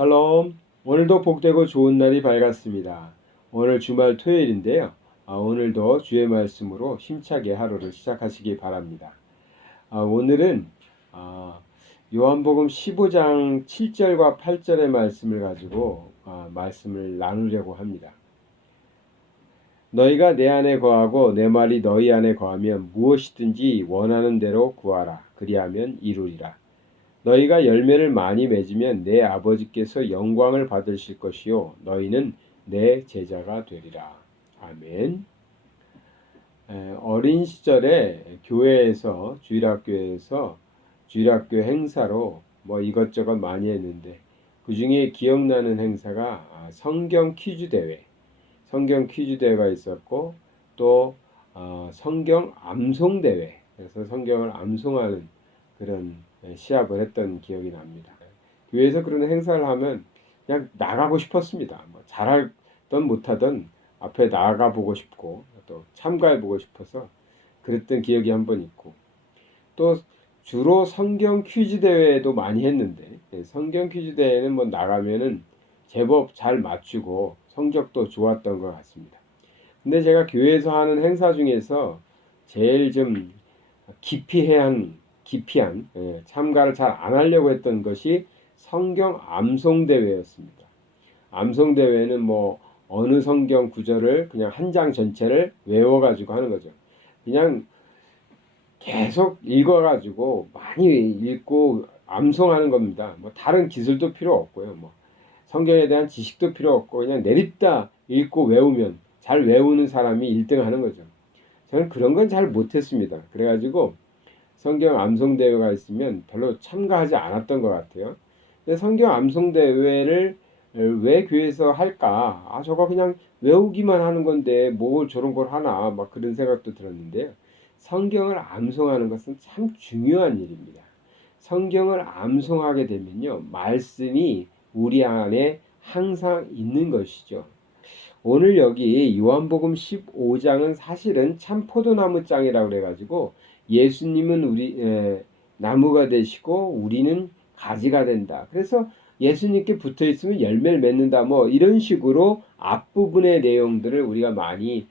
샬롬. 오늘도 복되고 좋은 날이 밝았습니다. 오늘 주말 토요일인데요. 오늘도 주의 말씀으로 힘차게 하루를 시작하시기 바랍니다. 오늘은 요한복음 15장 7절과 8절의 말씀을 가지고 말씀을 나누려고 합니다. 너희가 내 안에 거하고 내 말이 너희 안에 거하면 무엇이든지 원하는 대로 구하라. 그리하면 이루리라. 너희가 열매를 많이 맺으면 내 아버지께서 영광을 받으실 것이요 너희는 내 제자가 되리라. 아멘. 어린 시절에 교회에서 주일학교 행사로 이것저것 많이 했는데 그 중에 기억나는 행사가 성경 퀴즈 대회가 있었고 또 성경 암송 대회, 그래서 성경을 암송하는 그런 시합을 했던 기억이 납니다. 교회에서 그런 행사를 하면 그냥 나가고 싶었습니다. 잘하든 못하든 앞에 나가보고 싶고 또 참가해보고 싶어서 그랬던 기억이 한 번 있고, 또 주로 성경 퀴즈 대회도 많이 했는데 성경 퀴즈 대회는 나가면은 제법 잘 맞추고 성적도 좋았던 것 같습니다. 근데 제가 교회에서 하는 행사 중에서 제일 좀 기피한 참가를 잘 안 하려고 했던 것이 성경 암송 대회였습니다. 암송 대회는 어느 성경 구절을 그냥 한 장 전체를 외워가지고 하는 거죠. 그냥 계속 읽어가지고 많이 읽고 암송하는 겁니다. 다른 기술도 필요 없고요. 성경에 대한 지식도 필요 없고 그냥 내립다 읽고 외우면 잘 외우는 사람이 1등 하는 거죠. 저는 그런 건 잘 못했습니다. 그래가지고 성경 암송 대회가 있으면 별로 참가하지 않았던 것 같아요. 근데 성경 암송 대회를 왜 교회에서 할까? 저거 그냥 외우기만 하는 건데 뭘 저런 걸 하나? 그런 생각도 들었는데요. 성경을 암송하는 것은 참 중요한 일입니다. 성경을 암송하게 되면요, 말씀이 우리 안에 항상 있는 것이죠. 오늘 여기 요한복음 15장은 사실은 참 포도나무 장이라고 그래가지고 예수님은 나무가 되시고 우리는 가지가 된다. 그래서 예수님께 붙어 있으면 열매를 맺는다. 이런 식으로 앞부분의 내용들을 우리가 많이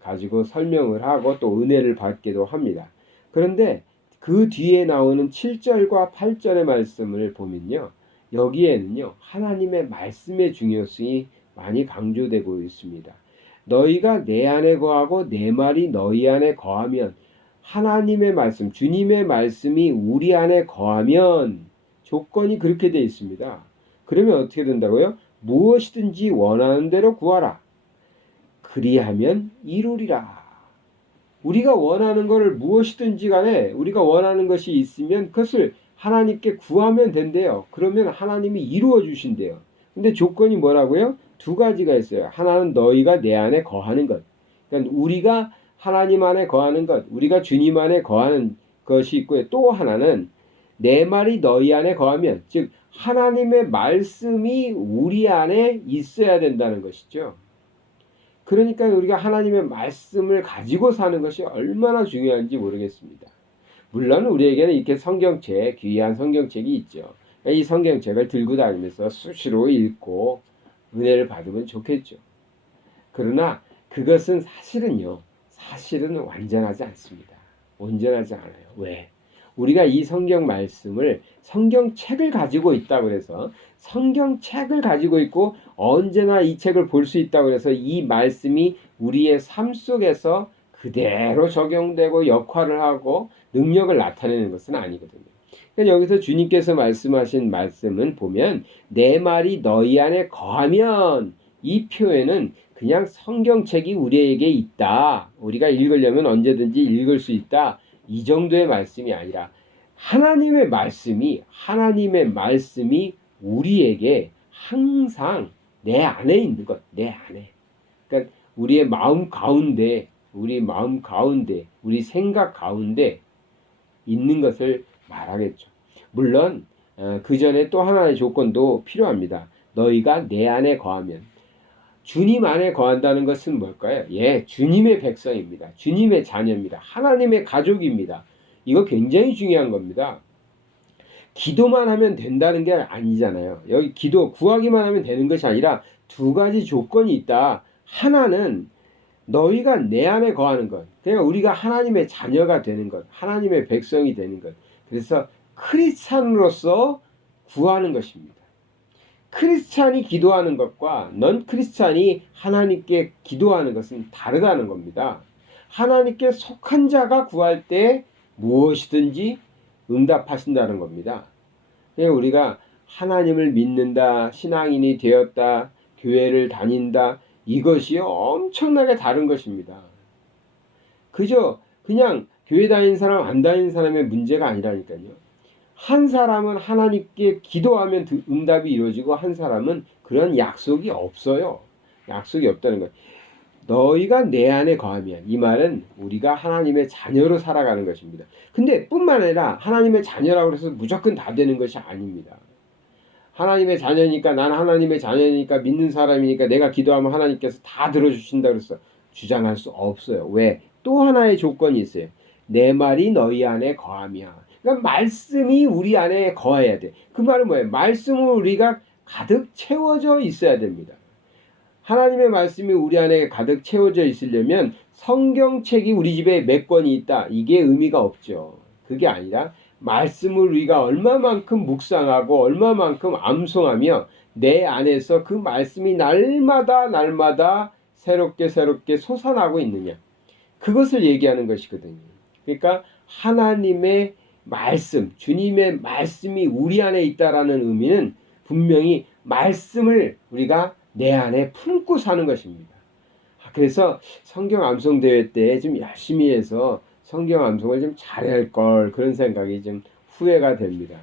가지고 설명을 하고 또 은혜를 받기도 합니다. 그런데 그 뒤에 나오는 7절과 8절의 말씀을 보면요, 여기에는요 하나님의 말씀의 중요성이 많이 강조되고 있습니다. 너희가 내 안에 거하고 내 말이 너희 안에 거하면, 하나님의 말씀, 주님의 말씀이 우리 안에 거하면, 조건이 그렇게 되어 있습니다. 그러면 어떻게 된다고요? 무엇이든지 원하는 대로 구하라. 그리하면 이루리라. 우리가 원하는 것을 무엇이든지 간에 우리가 원하는 것이 있으면 그것을 하나님께 구하면 된대요. 그러면 하나님이 이루어 주신대요. 근데 조건이 뭐라고요? 두 가지가 있어요. 하나는 너희가 내 안에 거하는 것. 그러니까 우리가 하나님 안에 거하는 것, 우리가 주님 안에 거하는 것이 있고요. 또 하나는 내 말이 너희 안에 거하면, 즉 하나님의 말씀이 우리 안에 있어야 된다는 것이죠. 그러니까 우리가 하나님의 말씀을 가지고 사는 것이 얼마나 중요한지 모르겠습니다. 물론 우리에게는 이렇게 성경책, 귀한 성경책이 있죠. 이 성경책을 들고 다니면서 수시로 읽고 은혜를 받으면 좋겠죠. 그러나 그것은 사실은 완전하지 않습니다. 온전하지 않아요. 왜? 우리가 이 성경 말씀을, 성경책을 가지고 있다고 해서, 성경책을 가지고 있고 언제나 이 책을 볼 수 있다고 해서 이 말씀이 우리의 삶 속에서 그대로 적용되고 역할을 하고 능력을 나타내는 것은 아니거든요. 그러니까 여기서 주님께서 말씀하신 말씀은 보면 내 말이 너희 안에 거하면, 이 표현은 그냥 성경책이 우리에게 있다, 우리가 읽으려면 언제든지 읽을 수 있다, 이 정도의 말씀이 아니라 하나님의 말씀이 우리에게 항상 내 안에 있는 것, 내 안에. 그러니까 우리의 마음 가운데, 우리 생각 가운데 있는 것을 말하겠죠. 물론 그 전에 또 하나의 조건도 필요합니다. 너희가 내 안에 거하면. 주님 안에 거한다는 것은 뭘까요? 주님의 백성입니다. 주님의 자녀입니다. 하나님의 가족입니다. 이거 굉장히 중요한 겁니다. 기도만 하면 된다는 게 아니잖아요. 여기 기도 구하기만 하면 되는 것이 아니라 두 가지 조건이 있다. 하나는 너희가 내 안에 거하는 것. 그러니까 우리가 하나님의 자녀가 되는 것. 하나님의 백성이 되는 것. 그래서 크리스찬으로서 구하는 것입니다. 크리스찬이 기도하는 것과 넌 크리스찬이 하나님께 기도하는 것은 다르다는 겁니다. 하나님께 속한 자가 구할 때 무엇이든지 응답하신다는 겁니다. 우리가 하나님을 믿는다, 신앙인이 되었다, 교회를 다닌다, 이것이 엄청나게 다른 것입니다. 그냥 교회 다니는 사람, 안 다니는 사람의 문제가 아니라니까요. 한 사람은 하나님께 기도하면 응답이 이루어지고 한 사람은 그런 약속이 없어요. 약속이 없다는 거예요. 너희가 내 안에 거하면, 이 말은 우리가 하나님의 자녀로 살아가는 것입니다. 근데 뿐만 아니라 하나님의 자녀라고 해서 무조건 다 되는 것이 아닙니다. 하나님의 자녀니까, 난 하나님의 자녀니까, 믿는 사람이니까 내가 기도하면 하나님께서 다 들어주신다 그래서 주장할 수 없어요. 왜? 또 하나의 조건이 있어요. 내 말이 너희 안에 거하며. 그러니까 말씀이 우리 안에 거해야 돼. 그 말은 뭐예요? 말씀은 우리가 가득 채워져 있어야 됩니다. 하나님의 말씀이 우리 안에 가득 채워져 있으려면 성경책이 우리 집에 몇 권이 있다. 이게 의미가 없죠. 그게 아니라 말씀을 우리가 얼마만큼 묵상하고 얼마만큼 암송하며 내 안에서 그 말씀이 날마다 새롭게 솟아나고 있느냐. 그것을 얘기하는 것이거든요. 그러니까 하나님의 말씀, 주님의 말씀이 우리 안에 있다라는 의미는 분명히 말씀을 우리가 내 안에 품고 사는 것입니다. 그래서 성경 암송 대회 때 좀 열심히 해서 성경 암송을 좀 잘할 걸, 그런 생각이 좀 후회가 됩니다.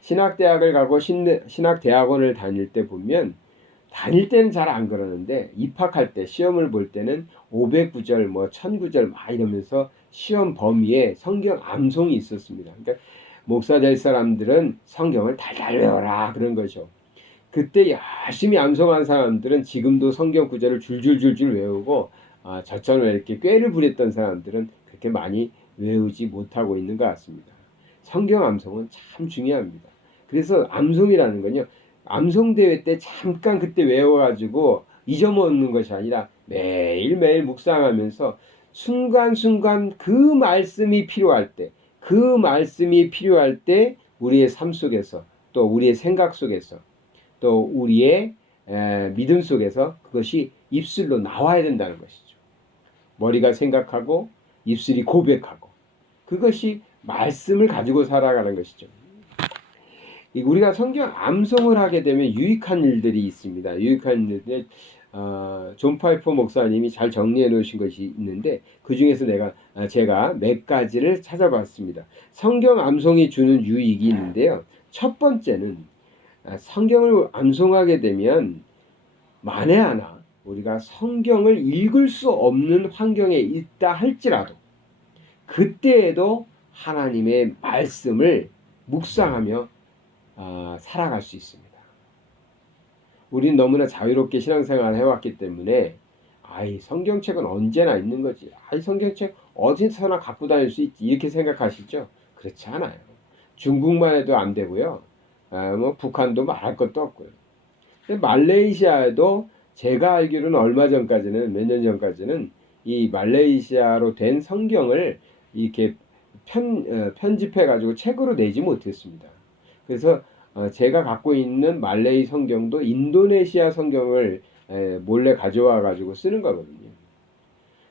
신학대학을 가고 신학대학원을 다닐 때 보면, 다닐 때는 잘 안 그러는데 입학할 때 시험을 볼 때는 500구절 뭐 1000구절 막 이러면서 시험 범위에 성경 암송이 있었습니다. 그러니까 목사 될 사람들은 성경을 달달 외워라 그런 거죠. 그때 열심히 암송한 사람들은 지금도 성경 구절을 줄줄줄 외우고, 저처럼 이렇게 꾀를 부렸던 사람들은 그렇게 많이 외우지 못하고 있는 것 같습니다. 성경 암송은 참 중요합니다. 그래서 암송이라는 건요, 암송대회 때 잠깐 그때 외워가지고 잊어먹는 것이 아니라 매일매일 묵상하면서 순간순간 그 말씀이 필요할 때 우리의 삶 속에서, 또 우리의 생각 속에서, 또 우리의 믿음 속에서 그것이 입술로 나와야 된다는 것이죠. 머리가 생각하고 입술이 고백하고, 그것이 말씀을 가지고 살아가는 것이죠. 우리가 성경 암송을 하게 되면 유익한 일들이 있습니다. 유익한 일들, 존 파이퍼 목사님이 잘 정리해 놓으신 것이 있는데, 그 중에서 제가 몇 가지를 찾아봤습니다. 성경 암송이 주는 유익이 있는데요. 첫 번째는 성경을 암송하게 되면 만에 하나 우리가 성경을 읽을 수 없는 환경에 있다 할지라도 그때에도 하나님의 말씀을 묵상하며 살아갈 수 있습니다. 우리는 너무나 자유롭게 신앙생활을 해왔기 때문에 성경책은 언제나 있는 거지, 성경책 어디서나 갖고 다닐 수 있지, 이렇게 생각하시죠? 그렇지 않아요. 중국만 해도 안 되고요. 북한도 말할 것도 없고요. 말레이시아에도 제가 알기로는 몇 년 전까지는 이 말레이시아로 된 성경을 이렇게 편집해 가지고 책으로 내지 못했습니다. 그래서 제가 갖고 있는 말레이 성경도 인도네시아 성경을 몰래 가져와 가지고 쓰는 거거든요.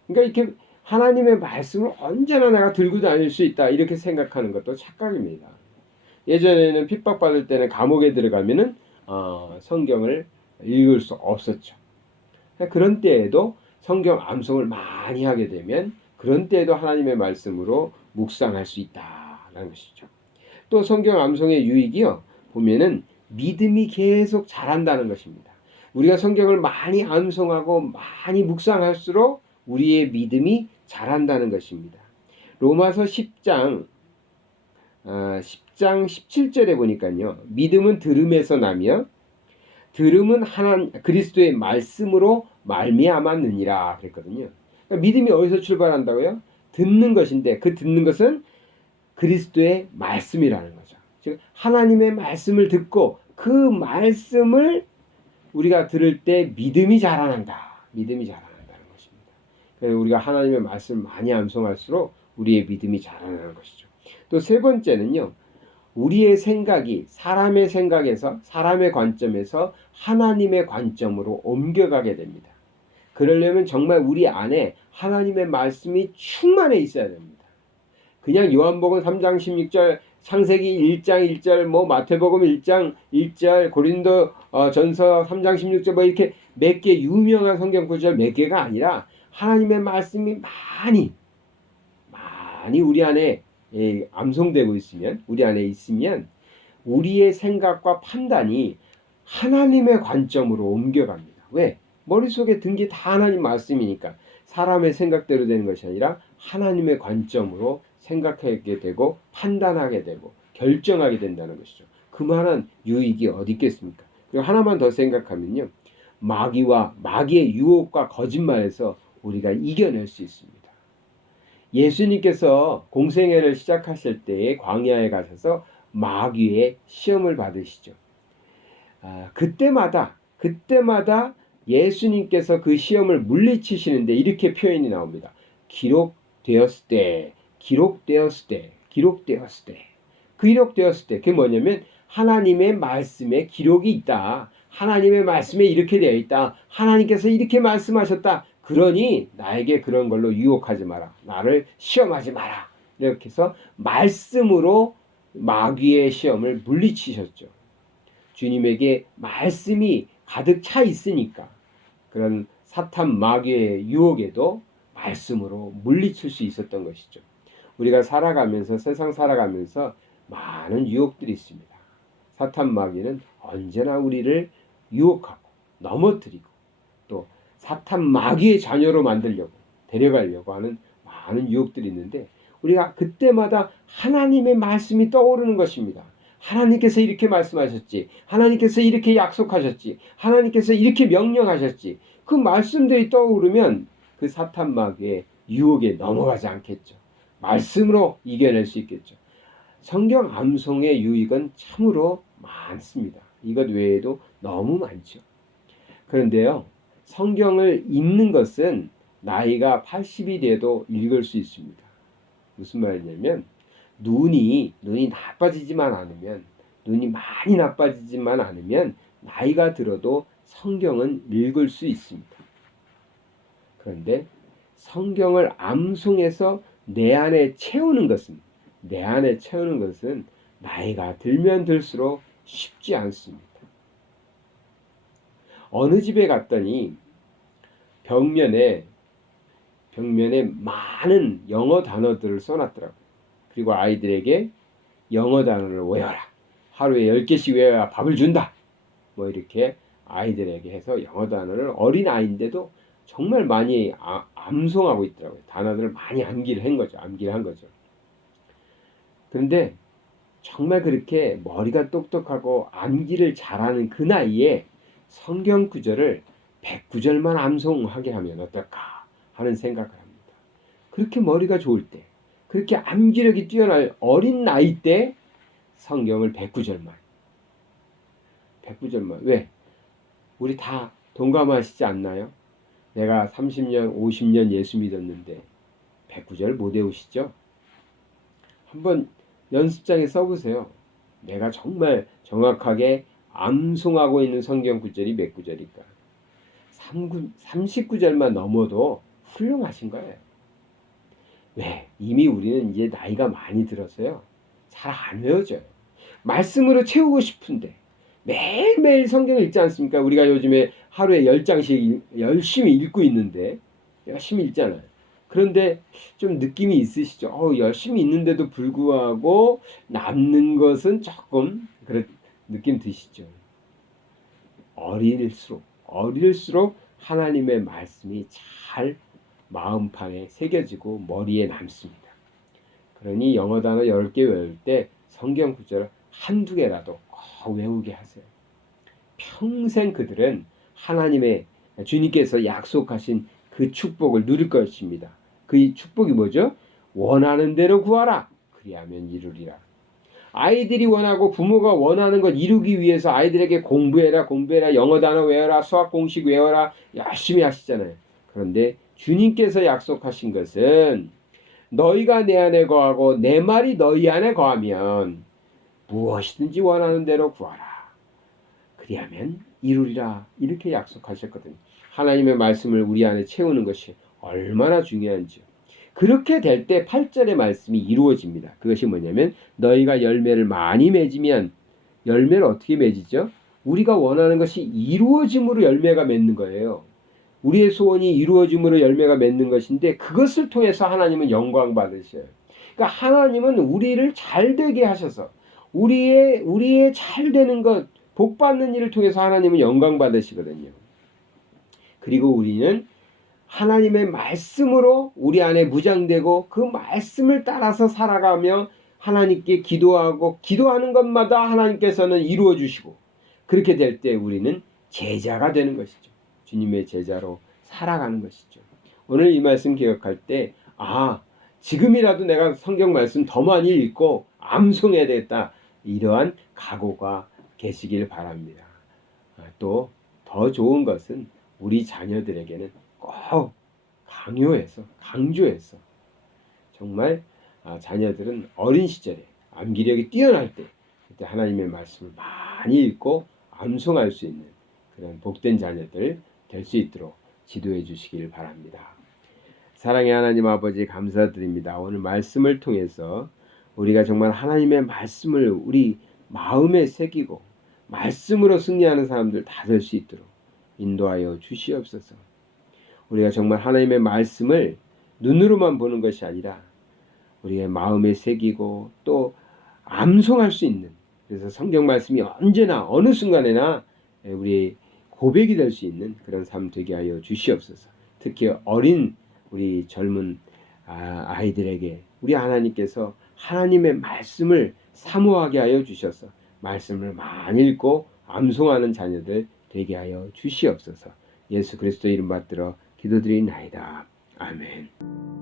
그러니까 이렇게 하나님의 말씀을 언제나 내가 들고 다닐 수 있다, 이렇게 생각하는 것도 착각입니다. 예전에는 핍박받을 때는 감옥에 들어가면은 성경을 읽을 수 없었죠. 그런 때에도 성경 암송을 많이 하게 되면 그런 때에도 하나님의 말씀으로 묵상할 수 있다라는 것이죠. 또 성경 암송의 유익이요, 보면은 믿음이 계속 자란다는 것입니다. 우리가 성경을 많이 암송하고 많이 묵상할수록 우리의 믿음이 자란다는 것입니다. 로마서 10장 17절에 보니까요, 믿음은 들음에서 나며 들음은 그리스도의 말씀으로 말미암았느니라 그랬거든요. 그러니까 믿음이 어디서 출발한다고요? 듣는 것인데, 그 듣는 것은 그리스도의 말씀이라는 거죠. 즉 하나님의 말씀을 듣고 그 말씀을 우리가 들을 때 믿음이 자라난다. 믿음이 자라난다는 것입니다. 그래서 우리가 하나님의 말씀을 많이 암송할수록 우리의 믿음이 자라나는 것이죠. 또 세 번째는요. 우리의 생각이 사람의 생각에서 사람의 관점에서 하나님의 관점으로 옮겨가게 됩니다. 그러려면 정말 우리 안에 하나님의 말씀이 충만해 있어야 됩니다. 그냥 요한복음 3장 16절, 창세기 1장 1절, 마태복음 1장 1절, 고린도 전서 3장 16절 이렇게 몇 개 유명한 성경 구절 몇 개가 아니라 하나님의 말씀이 많이 우리 안에 암송되고 있으면, 우리 안에 있으면 우리의 생각과 판단이 하나님의 관점으로 옮겨갑니다. 왜? 머릿속에 든 게 다 하나님 말씀이니까 사람의 생각대로 되는 것이 아니라 하나님의 관점으로 생각하게 되고 판단하게 되고 결정하게 된다는 것이죠. 그만한 유익이 어디 있겠습니까? 그리고 하나만 더 생각하면요. 마귀의 유혹과 거짓말에서 우리가 이겨낼 수 있습니다. 예수님께서 공생애를 시작하실 때에 광야에 가셔서 마귀의 시험을 받으시죠. 그때마다 예수님께서 그 시험을 물리치시는데 이렇게 표현이 나옵니다. 기록되었을 때. 그게 뭐냐면 하나님의 말씀에 기록이 있다. 하나님의 말씀에 이렇게 되어 있다. 하나님께서 이렇게 말씀하셨다. 그러니 나에게 그런 걸로 유혹하지 마라. 나를 시험하지 마라. 이렇게 해서 말씀으로 마귀의 시험을 물리치셨죠. 주님에게 말씀이 가득 차 있으니까 그런 사탄 마귀의 유혹에도 말씀으로 물리칠 수 있었던 것이죠. 우리가 세상 살아가면서 많은 유혹들이 있습니다. 사탄 마귀는 언제나 우리를 유혹하고 넘어뜨리고 또 사탄 마귀의 자녀로 데려가려고 하는 많은 유혹들이 있는데 우리가 그때마다 하나님의 말씀이 떠오르는 것입니다. 하나님께서 이렇게 말씀하셨지. 하나님께서 이렇게 약속하셨지. 하나님께서 이렇게 명령하셨지. 그 말씀들이 떠오르면 그 사탄 마귀의 유혹에 넘어가지 않겠죠. 말씀으로 이겨낼 수 있겠죠. 성경 암송의 유익은 참으로 많습니다. 이것 외에도 너무 많죠. 그런데요. 성경을 읽는 것은 나이가 80이 돼도 읽을 수 있습니다. 무슨 말이냐면 눈이 많이 나빠지지만 않으면 나이가 들어도 성경은 읽을 수 있습니다. 그런데 성경을 암송해서 내 안에 채우는 것은 나이가 들면 들수록 쉽지 않습니다. 어느 집에 갔더니 벽면에 많은 영어 단어들을 써놨더라고요. 그리고 아이들에게 영어 단어를 외워라. 하루에 10개씩 외워야 밥을 준다. 이렇게 아이들에게 해서 영어 단어를 어린 아이인데도 정말 많이 암송하고 있더라고요. 단어들을 많이 암기를 한 거죠. 그런데 정말 그렇게 머리가 똑똑하고 암기를 잘하는 그 나이에 성경 구절을 100구절만 암송하게 하면 어떨까 하는 생각을 합니다. 그렇게 머리가 좋을 때, 그렇게 암기력이 뛰어날 어린 나이 때 성경을 100구절만. 왜? 우리 다 동감하시지 않나요? 내가 30년, 50년 예수 믿었는데 100구절 못 외우시죠? 한번 연습장에 써보세요. 내가 정말 정확하게 암송하고 있는 성경 구절이 몇 구절일까? 30구절만 넘어도 훌륭하신 거예요. 왜? 이미 우리는 이제 나이가 많이 들어서요. 잘 안 외워져요. 말씀으로 채우고 싶은데 매일매일 성경을 읽지 않습니까? 우리가 요즘에 하루에 10장씩 열심히 읽고 있는데 열심히 읽잖아요. 그런데 좀 느낌이 있으시죠? 열심히 읽는데도 불구하고 남는 것은 조금 그런 느낌 드시죠? 어릴수록 하나님의 말씀이 잘 마음판에 새겨지고 머리에 남습니다. 그러니 영어 단어 10개 외울 때 성경 구절 한두 개라도 꼭 외우게 하세요. 평생 그들은 주님께서 약속하신 그 축복을 누릴 것입니다. 그 축복이 뭐죠? 원하는 대로 구하라. 그리하면 이루리라. 아이들이 원하고 부모가 원하는 것 이루기 위해서 아이들에게 공부해라, 공부해라, 영어 단어 외워라, 수학 공식 외워라 열심히 하시잖아요. 그런데 주님께서 약속하신 것은 너희가 내 안에 거하고 내 말이 너희 안에 거하면 무엇이든지 원하는 대로 구하라. 그리하면 이루리라. 이렇게 약속하셨거든요. 하나님의 말씀을 우리 안에 채우는 것이 얼마나 중요한지요. 그렇게 될 때 8절의 말씀이 이루어집니다. 그것이 뭐냐면 너희가 열매를 많이 맺으면 열매를 어떻게 맺이죠? 우리가 원하는 것이 이루어짐으로 열매가 맺는 거예요. 우리의 소원이 이루어짐으로 열매가 맺는 것인데 그것을 통해서 하나님은 영광 받으셔요. 그러니까 하나님은 우리를 잘 되게 하셔서 우리의 잘 되는 것, 복 받는 일을 통해서 하나님은 영광 받으시거든요. 그리고 우리는 하나님의 말씀으로 우리 안에 무장되고 그 말씀을 따라서 살아가며 하나님께 기도하고 기도하는 것마다 하나님께서는 이루어 주시고 그렇게 될 때 우리는 제자가 되는 것이죠. 주님의 제자로 살아가는 것이죠. 오늘 이 말씀 기억할 때 지금이라도 내가 성경 말씀 더 많이 읽고 암송해야 되겠다. 이러한 각오가 계시길 바랍니다. 또 더 좋은 것은 우리 자녀들에게는 꼭 강조해서 정말 자녀들은 어린 시절에 암기력이 뛰어날 때 그때 하나님의 말씀을 많이 읽고 암송할 수 있는 그런 복된 자녀들 될 수 있도록 지도해 주시길 바랍니다. 사랑의 하나님 아버지 감사드립니다. 오늘 말씀을 통해서 우리가 정말 하나님의 말씀을 우리 마음에 새기고 말씀으로 승리하는 사람들 다 될 수 있도록 인도하여 주시옵소서. 우리가 정말 하나님의 말씀을 눈으로만 보는 것이 아니라 우리의 마음에 새기고 또 암송할 수 있는, 그래서 성경 말씀이 언제나 어느 순간에나 우리의 고백이 될 수 있는 그런 삶 되게 하여 주시옵소서. 특히 어린 우리 젊은 아이들에게 우리 하나님께서 하나님의 말씀을 사모하게 하여 주셔서 말씀을 많이 읽고 암송하는 자녀들 되게 하여 주시옵소서. 예수 그리스도 이름 받들어 기도드리나이다. 아멘.